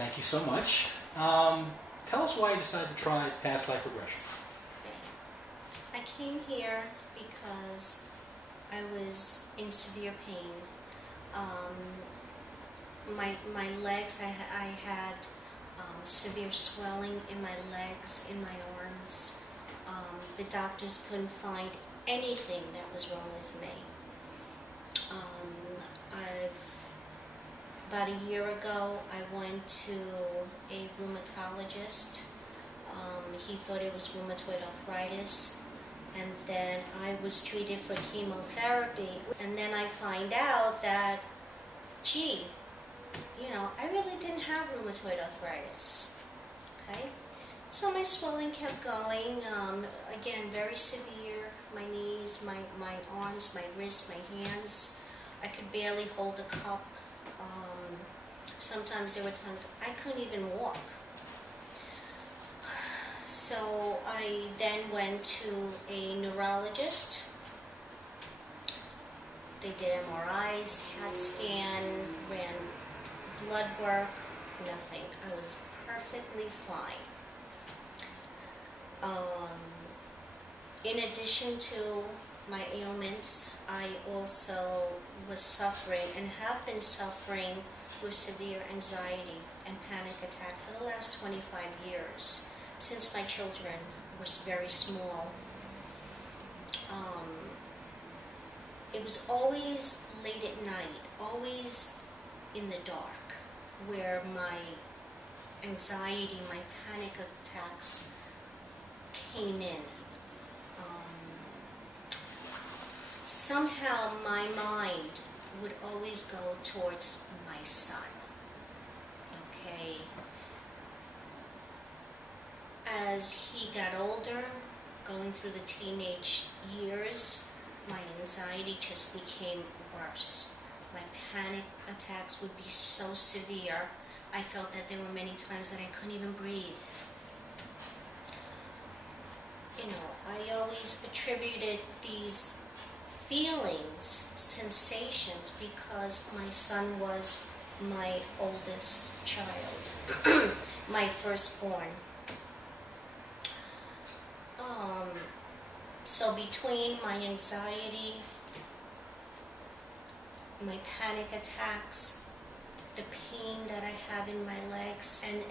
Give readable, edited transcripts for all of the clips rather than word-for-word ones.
Thank you so much. Tell us why you decided to try past life regression. Okay. I came here because I was in severe pain. My legs, I had severe swelling in my legs, in my arms. The doctors couldn't find anything that was wrong with me. About a year ago, I went to a rheumatologist. He thought it was rheumatoid arthritis, and then I was treated for chemotherapy, and then I find out that, gee, I really didn't have rheumatoid arthritis. Okay, so my swelling kept going. Again, very severe. My knees, my arms, my wrists, my hands. I could barely hold a cup. Sometimes there were times I couldn't even walk. So I then went to a neurologist. They did MRIs, CAT scan, ran blood work, nothing. I was perfectly fine. In addition to my ailments, I also was suffering and have been suffering with severe anxiety and panic attack for the last 25 years, since my children were very small. It was always late at night, always in the dark, where my anxiety, my panic attacks came in. Somehow my mind would always go towards my son. Okay. As he got older, going through the teenage years, my anxiety just became worse. My panic attacks would be so severe, I felt that there were many times that I couldn't even breathe. I always attributed these feelings, sensations, because my son was my oldest child, my firstborn. So between my anxiety, my panic attacks, the pain that I have in my legs, and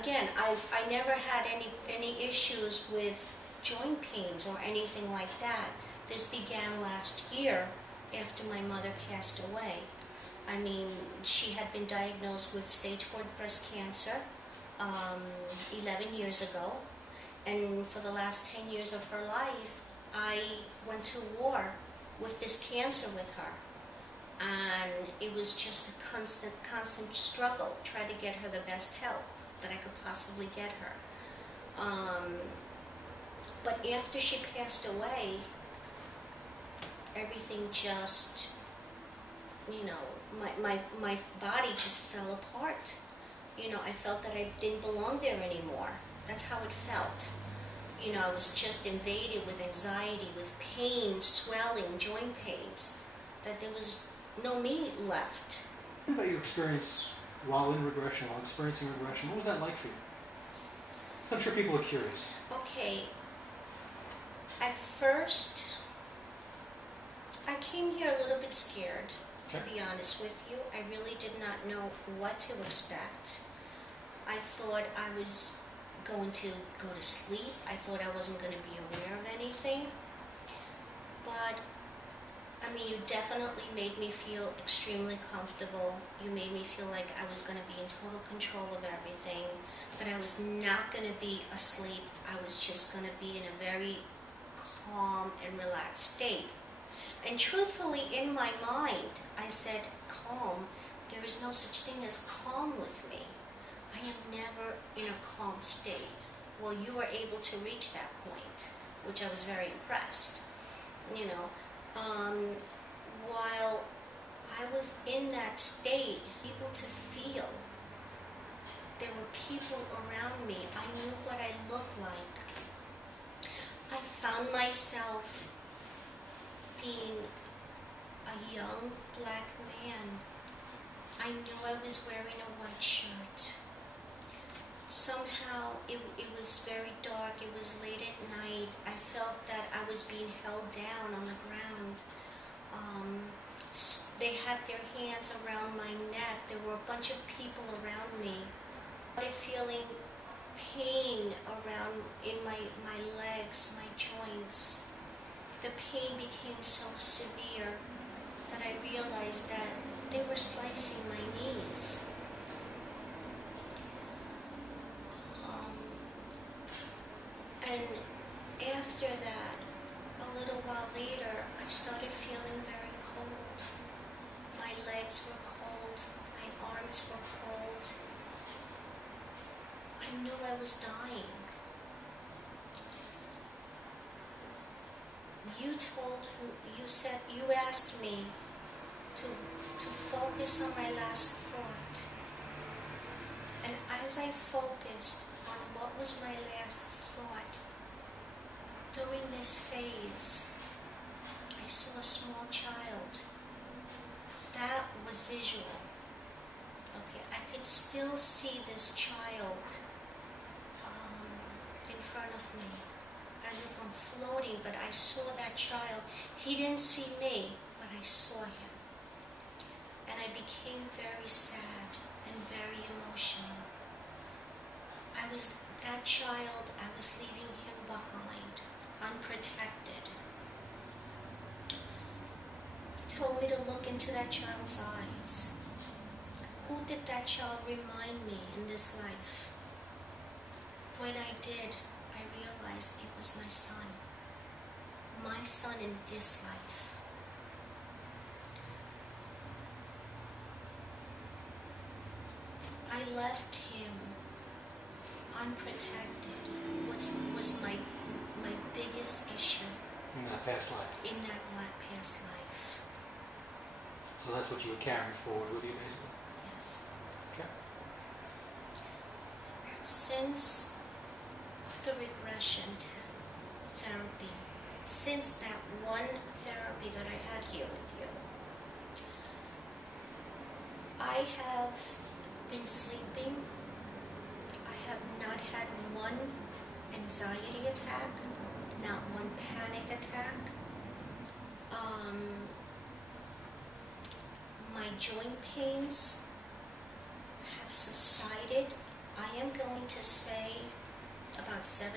again, I never had any issues with joint pains or anything like that. This began last year after my mother passed away. I mean, she had been diagnosed with stage 4 breast cancer 11 years ago, and for the last 10 years of her life, I went to war with this cancer with her. And it was just a constant struggle, trying to get her the best help that I could possibly get her. But after she passed away, everything just, my body just fell apart. I felt that I didn't belong there anymore. That's how it felt. I was just invaded with anxiety, with pain, swelling, joint pains, that there was no me left. What about your experience while in regression, while experiencing regression? What was that like for you? So I'm sure people are curious. Okay. At first, I came here a little bit scared, to be honest with you. I really did not know what to expect. I thought I was going to go to sleep. I thought I wasn't going to be aware of anything. But I mean, you definitely made me feel extremely comfortable. You made me feel like I was going to be in total control of everything, that I was not going to be asleep. I was just going to be in a very calm and relaxed state. And truthfully, in my mind, I said, calm. There is no such thing as calm with me. I am never in a calm state. Well, you were able to reach that point, which I was very impressed. While I was in that state, able to feel, there were people around me. I knew what I looked like. I found myself being a young black man. I knew I was wearing a white shirt. Somehow it was very dark, it was late at night. I felt that I was being held down on the ground. They had their hands around my neck. There were a bunch of people around me. I started feeling pain around in my legs, my joints. The pain became so severe that I realized that they were slicing my knees. And after that, a little while later, I started feeling very cold. My legs were cold, my arms were cold. I knew I was dying. You asked me to focus on my last thought. And as I focused on what was my last thought, during this phase, I saw a small child. That was visual. Okay, I could still see this child in front of me, as if I'm floating, but I saw that child. He didn't see me, but I saw him. And I became very sad and very emotional. That child, I was leaving him behind, unprotected. He told me to look into that child's eyes. Who did that child remind me in this life? When I did, I realized it was my son. My son in this life. I left him unprotected. Was my biggest issue. In that past life. In that past life. So that's what you were carrying forward with you, basically? Yes. Okay. Since the regression therapy, since that one therapy that I had here with you, I have been sleeping. I have not had one anxiety attack, not one panic attack. My joint pains have subsided. I am going to say about 75%.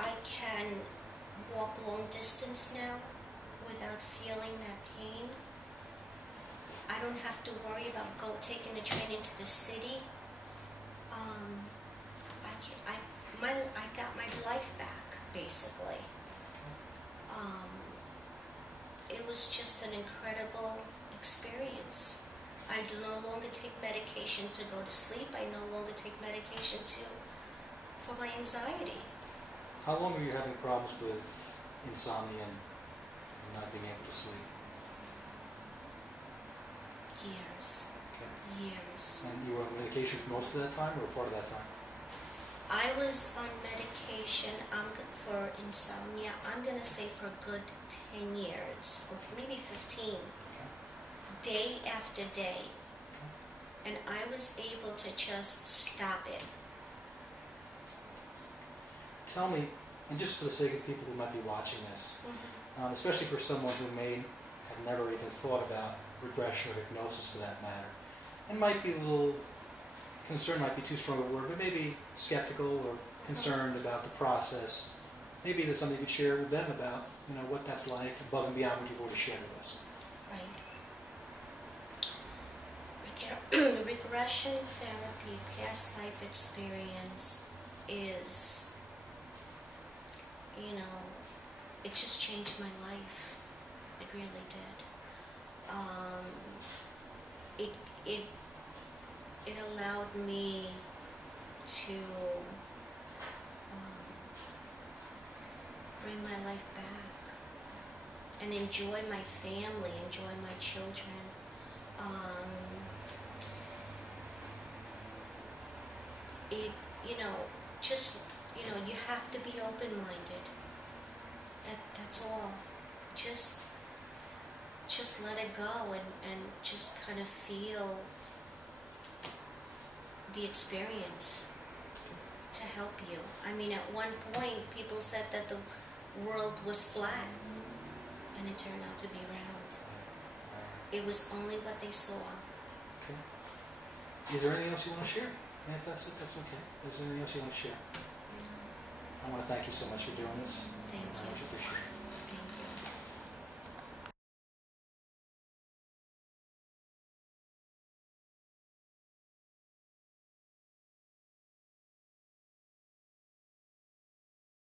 I can walk long distance now without feeling that pain. I don't have to worry about taking the train into the city. I got my life back, basically. It was just an incredible experience. I no longer take medication to go to sleep. I no longer take medication for my anxiety. How long are you having problems with insomnia and not being able to sleep? Years. Okay. Years. And you were on medication for most of that time, or part of that time? I was on medication for insomnia, I'm going to say for a good 10 years, or maybe 15, day after day. And I was able to just stop it. Tell me, and just for the sake of people who might be watching this, especially for someone who may have never even thought about regression or hypnosis for that matter, and might be a little concerned, might be too strong a word, but maybe skeptical or concerned about the process. Maybe there's something you could share with them about, what that's like above and beyond what you've already shared with us. Right. Regression therapy, past life experience is, it just changed my life. It really did. It allowed me to bring my life back and enjoy my family, enjoy my children. You have to be open-minded. That's all. let it go and just kind of feel the experience to help you. I mean, at one point, people said that the world was flat, and it turned out to be round. It was only what they saw. Okay. Is there anything else you want to share? And if that's it, that's okay. Is there anything else you want to share? I want to thank you so much for doing this. Thank I you. much appreciate it.